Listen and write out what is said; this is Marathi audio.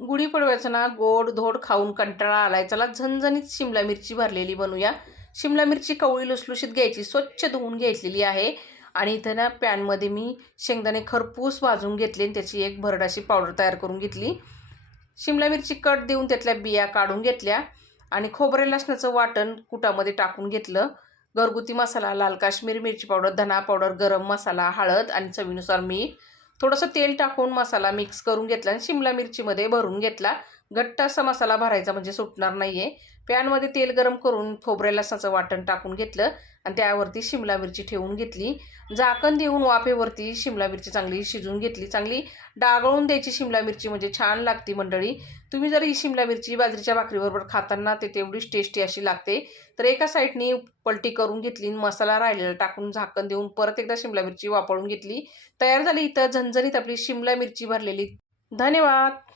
गुढीपाडव्याचं ना गोड धोड खाऊन कंटाळा आलाय. चला झणझणीत शिमला मिरची भरलेली बनवूया. शिमला मिरची कवळी लुसलुशीत घ्यायची, स्वच्छ धुवून घेतलेली आहे. आणि इथं ना पॅनमध्ये मी शेंगदाणे खरपूस भाजून घेतले आणि त्याची एक भरडाशी पावडर तयार करून घेतली. शिमला मिरची कट देऊन त्यातल्या बिया काढून घेतल्या आणि खोबरे लसणाचं वाटण कुटामध्ये टाकून घेतलं. घरगुती मसाला, लाल काश्मीरी मिरची पावडर, धना पावडर, गरम मसाला, हळद आणि चवीनुसार मीठ, थोडंसं तेल टाकून मसाला मिक्स करून घेतला आणि शिमला मिरचीमध्ये भरून घेतला. घट्ट असा मसाला भरायचा म्हणजे सुटणार नाही आहे. पॅनमध्ये तेल गरम करून खोबऱ्या लसणाचं वाटण टाकून घेतलं आणि त्यावरती शिमला मिरची ठेवून घेतली. झाकण देऊन वाफेवरती शिमला मिरची चांगली शिजवून घेतली. चांगली डागळून द्यायची शिमला मिरची, म्हणजे छान लागते मंडळी. तुम्ही जर ही शिमला मिरची बाजरीच्या भाकरीबरोबर खाताना ते तेवढीच टेस्टी अशी लागते. तर एका साईडनी पलटी करून घेतली, मसाला राहिलेला टाकून झाकण देऊन परत एकदा शिमला मिरची वापरून घेतली. तयार झाली इथं झणझणीत आपली शिमला मिरची भरलेली. धन्यवाद.